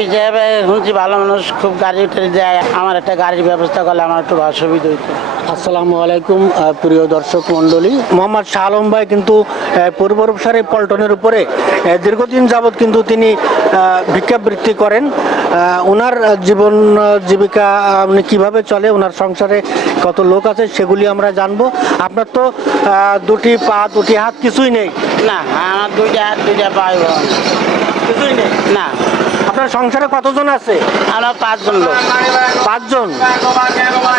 হিসেবে শুনছি ভালো মানুষ খুব গাড়ি উঠে যায় আমার একটা গাড়ির ব্যবস্থা করলে আমার একটু ভালো সুবিধা হইতো। আসসালামু আলাইকুম প্রিয় দর্শক মণ্ডলী। মোহাম্মদ শাহ আলম ভাই কিন্তু পূর্ব রূপসারে পল্টনের উপরে দীর্ঘদিন যাবৎ কিন্তু তিনি ভিক্ষাবৃত্তি করেন। ওনার জীবন জীবিকা আহ, উনি কীভাবে চলে ওনার সংসারে কত লোক আছে সেগুলি আমরা জানব। আপনার তো দুটি পা দুটি হাত কিছুই নেই। না আমার দুইটা হাত দুইটা পাইব কিছুই নেই? না। আপনার সংসারে কতজন আছে? আমরা পাঁচজন লোক। পাঁচজন?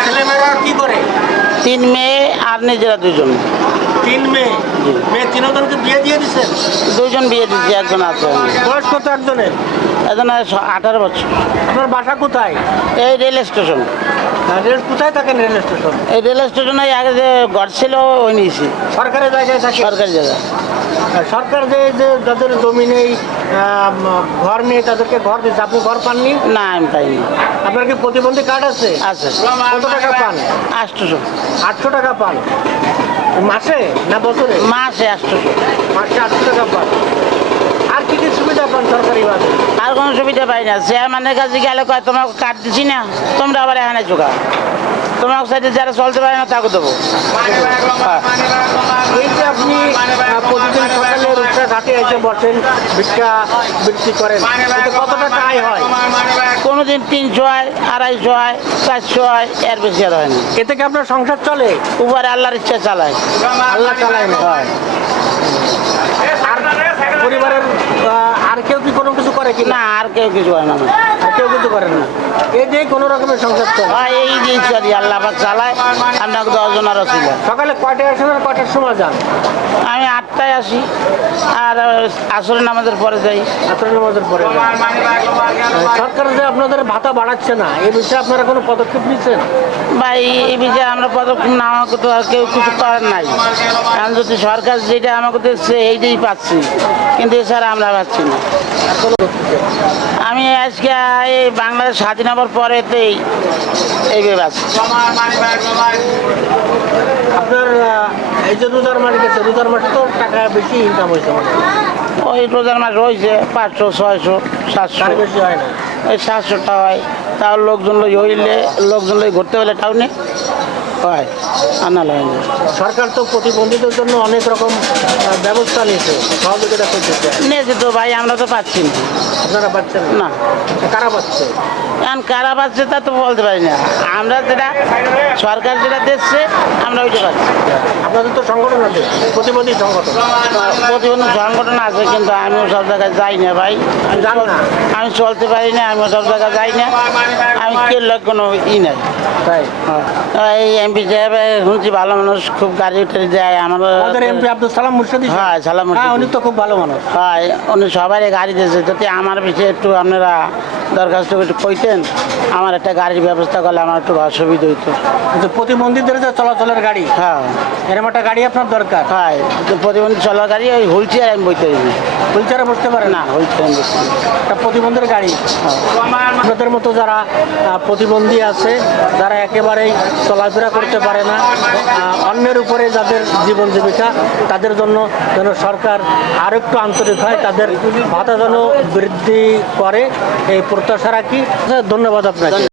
ছেলেমেয়েরা কি করে? তিন মেয়ে আর নিজেরা দুজন। তিন মেয়ে? মেয়ে তিনজনকে বিয়ে দিয়ে দুজন বিয়ে দিচ্ছি একজন আছে। বয়স কত একজনের? একজন আঠারো বছর। আপনার বাসা কোথায়? এই রেল স্টেশন। আর রেল কোথায় থাকেন রেল স্টেশন? এই রেল স্টেশনে আগে যে ঘর ছিল ওই নিয়েছি। সরকারি জায়গায় থাকে? সরকারি জায়গা আর সরকার যে যে যাদের জমি নেই ঘর নেই তাদেরকে ঘর দিচ্ছে আপনি ঘর পাননি? না আমি পাইনি। আপনার কি প্রতিবন্ধী কার্ড আছে? আছে। কত টাকা পান? আটশোশো। আটশো টাকা পান। মাসে না বছরে? মাসে আটশোশো। মাসে আটশো টাকা পান। আর কি কি সুবিধা পান সরকারি ভাবে? আর কোনো সুবিধা পাই না। চেয়ারম্যানের কাছে গেলে কয় তোমাকে কাট দিছি না তোমরা আবার এখানে চোখা তোমার সাইডে যারা চলতে পারে না তাকে দেবো। আপনি প্রতিদিন এসে বসেন ভিক্ষা বিক্রি করেন। কতটা কত টাকা আয় হয়? কোনোদিন তিনশো হয় আড়াইশো হয় চারশো হয় এর বেশি আর হয় না। এ থেকে আপনার সংসার চলে? উপরে আল্লাহর ইচ্ছা চালায়। আল্লাহ চালায় না হয়। আর পরিবারের আর কেউ কি কোনো কিছু করে কি না আর কেউ কিছু হয় না। আর করেন না। দিয়ে কোনো রকমের সংসার চলে। হয় এই যে ইচ্ছা দিয়ে আল্লাহ পাক চালায় আপনাকে দশজন আরও ছিল সকালে কয়টায় আসেন আর কয়টার সময় যান? আমি আটটায় আসি আর আসরের নামাজের পরে যাই। রাত্রে নামাজের পরে। সরকার যে আপনাদের ভাতা বাড়াচ্ছে না এই বিষয়ে আপনারা কোনো পদক্ষেপ নিচ্ছেন? বা এই বিষয়ে আমরা পদক্ষেপ না আমাকে তো আর কেউ কিছু করার নাই। কারণ যদি সরকার যেটা আমাকে দিচ্ছে এইটাই পাচ্ছি। কিন্তু এছাড়া আমরা পাচ্ছি না। আমি আজকে এই বাংলাদেশ স্বাধীন হওয়ার পরেতেই এইভাবে আছি। আপনার এই যে রোজার গেছে রোজার তো টাকা বেশি ইনকাম হয়েছে ওই রোজার মাস রয়েছে পাঁচশো ছয়শো সাতশো। বেশি হয় না। ওই সাতশোটা হয়। তাও লোকজন লই হইলে লোকজন লই ঘুরতে হলে টাউনে। হয় আনাল হয় না। সরকার তো প্রতিবন্ধীদের জন্য অনেক রকম ব্যবস্থা নিয়েছে। সহযোগিতা করতেছে নিয়েছে তো ভাই আমরা তো পাচ্ছি না। আপনারা পাচ্ছেন না? কারা পাচ্ছে? এখন কারা পাচ্ছে তা তো বলতে পারি না। আমরা যেটা সরকার যেটা দিচ্ছে আমরা ওইটা পাচ্ছি। আপনাদের তো সংগঠন আছে প্রতিবন্ধী সংগঠন। প্রতিবন্ধী সংগঠন আছে কিন্তু আমিও সব জায়গায় যাই না ভাই। আমি যান না? আমি চলতে পারি না আমিও সব জায়গায় যাই না। আমি কেউ কোনো ই নাই। তাই? এই এমপি সাহেব শুনছি ভালো মানুষ খুব গাড়ি উঠে যায় আমার আমাদের এমপি আব্দুল সালাম মুর্শিদি। হ্যাঁ সালাম হ্যাঁ উনি তো খুব ভালো মানুষ। হয় উনি সবাই গাড়ি দিয়েছে। যদি আমার বিষয়ে একটু আপনারা দরখাস্ত একটু কইতেন আমার একটা গাড়ির ব্যবস্থা করলে আমার একটু অসুবিধা হইতো। কিন্তু প্রতিবন্ধীদের যে চলাচলের গাড়ি হ্যাঁ। এরকম একটা গাড়ি আপনার দরকার? হয় প্রতিবন্ধী চলার গাড়ি ওই হুইল চেয়ার আমি বইতে না। হুইল চেয়ারে বসতে পারে না? হুইল চেয়ার বসতে। একটা প্রতিবন্ধীর গাড়ি। আপনাদের মতো যারা প্রতিবন্ধী আছে যারা একেবারেই চলাফেরা করতে পারে না অন্যের উপরে যাদের জীবন জীবিকা, তাদের জন্য যেন সরকার আর একটু আন্তরিক হয়, তাদের ভাতা যেন বৃদ্ধি করে, এই প্রত্যাশা রাখি। ধন্যবাদ আপনাকে।